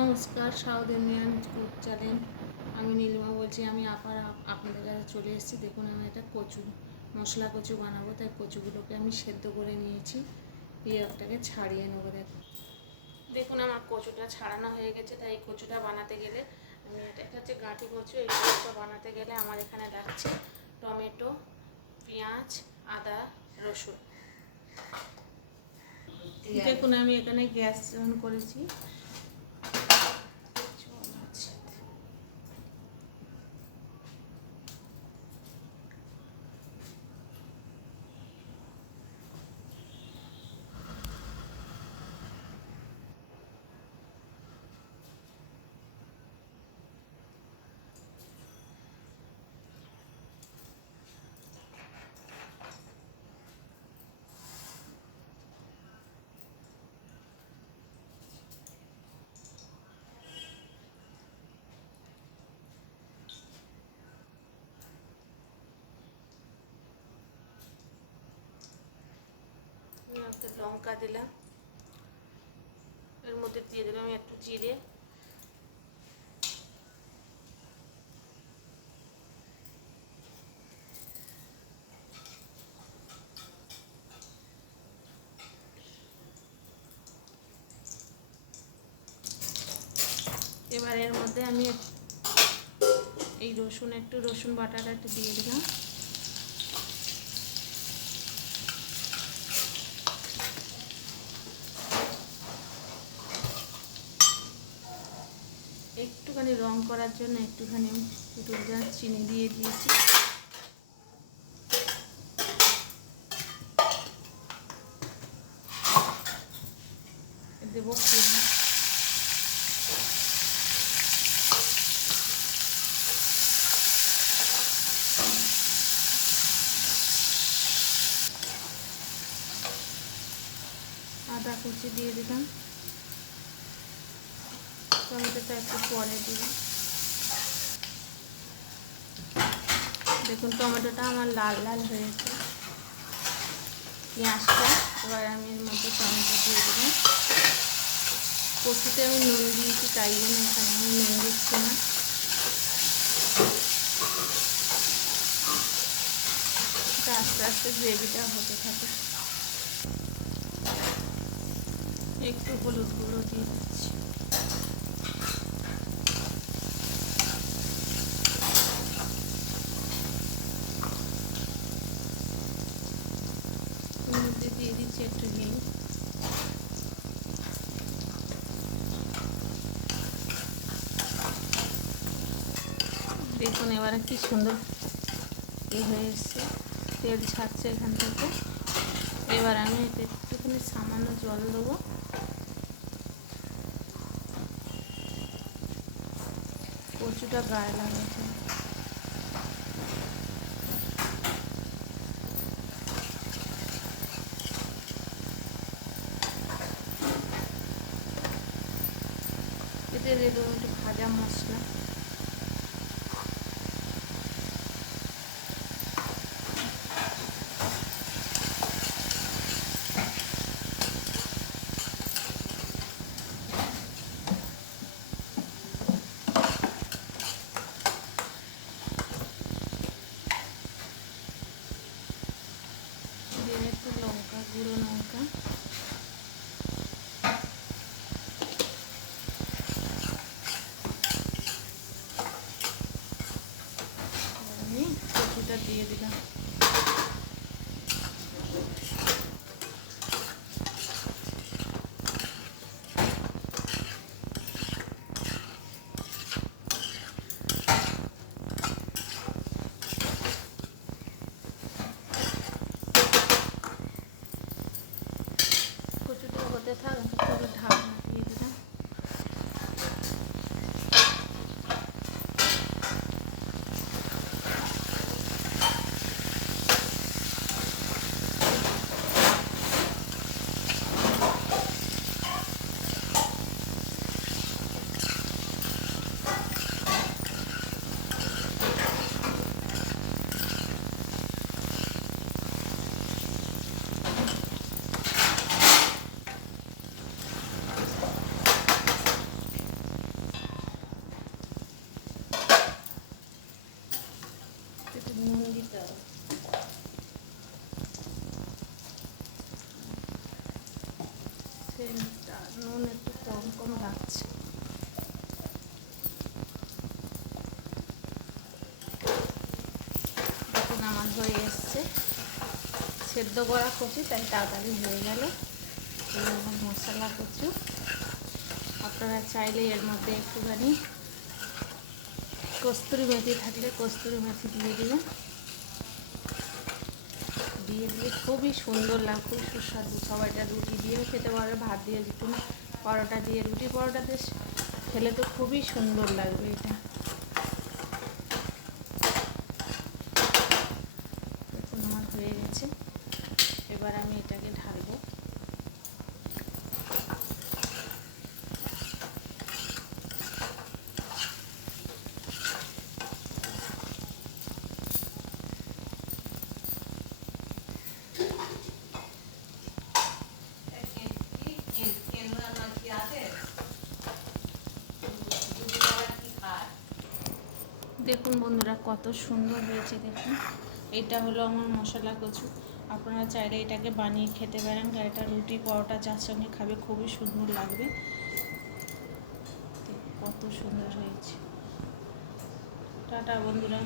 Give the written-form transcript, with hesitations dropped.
নমস্কার, south Indian food channel. আমি নীলিমা বলছি। আমি আবার আপনাদের কাছে চলে এসেছি। দেখুন, আমি এটা মশলা কচু বানাবো, তাই কচুগুলোকে আমি সেদ্ধ করে নিয়েছি। পিঁয়াজটাকে ছাড়িয়ে নেবো। দেখুন আমার কচুটা ছাড়ানো হয়ে গেছে। তাই এই কচুটা বানাতে গেলে এটা হচ্ছে গাঁটি কচু। এই কচুটা বানাতে গেলে আমার এখানে লাগছে টমেটো, পেঁয়াজ, আদা, রসুন। দেখুন আমি এখানে গ্যাস অন করেছি। লঙ্কা দিলাম, এর মধ্যে দিয়ে দিলাম একটু জিরে, এবার এর মধ্যে আমি এই রসুন বাটাটা একটু দিয়ে দিলাম। একটুখানি রং করার জন্য একটুখানি চিনি দিয়ে দিয়েছি। দেবো পেঁয়াজ, আদা কুচি দিয়ে দিলাম। টমেটোটা একটু পরে দিলাম। দেখুন টমেটোটা আমার লাল লাল হয়েছে। পেঁয়াজটা এবার আমি এর মধ্যে টমেটো দিয়ে দিলাম। কচুতে আমি নুন দিয়েছি, তাই জন্য এখানে আমি নুন দিচ্ছি না। আস্তে আস্তে গ্রেভিটা হতে থাকে। একটু হলুদ গুঁড়ো দিয়ে দিচ্ছি। মধ্যে দিয়ে দিচ্ছি একটু হিং। দেখুন এবারে কি সুন্দর হয়ে এসছে, তেল ছাড়ছে এখান থেকে। এবার আমি এতে একটুখানি সামান্য জল দেবো। কচুটা গায়ে লাগাচ্ছে। এতে দিয়ে দেবো একটু ভাজা মশলা। দিয়ে একটু গুঁড়ো লঙ্কা। সেদ্ধ করা কচু, তাই তাড়াতাড়ি হয়ে গেল। এই আমার মশলা কচু। আপনারা চাইলে এর মধ্যে একটুখানি কস্তুরি মেথি থাকলে কস্তুরি মেথি দিয়ে দিবেন। দিয়ে দিলে খুবই সুন্দর লাগে, খুব সুস্বাদু। সবাই এটা রুটি দিয়েও খেতে পারে, ভাত দিয়ে, যে কোনো পরোটা দিয়ে, রুটি পরোটা দিয়ে খেলে তো খুবই সুন্দর লাগবে এটা। দেখুন আমার হয়ে গেছে, এবার আমি এটাকে ঢালবো। দেখুন বন্ধুরা কত সুন্দর হয়েছে, দেখুন এটা হলো আমার মশলা কচু। আপনারা চাইলে এটাকে বানিয়ে খেতে পারেন, এটা রুটি পরোটা যার সঙ্গে খাবে খুবই সুন্দর লাগবে। কত সুন্দর হয়েছে। টাটা বন্ধুরা।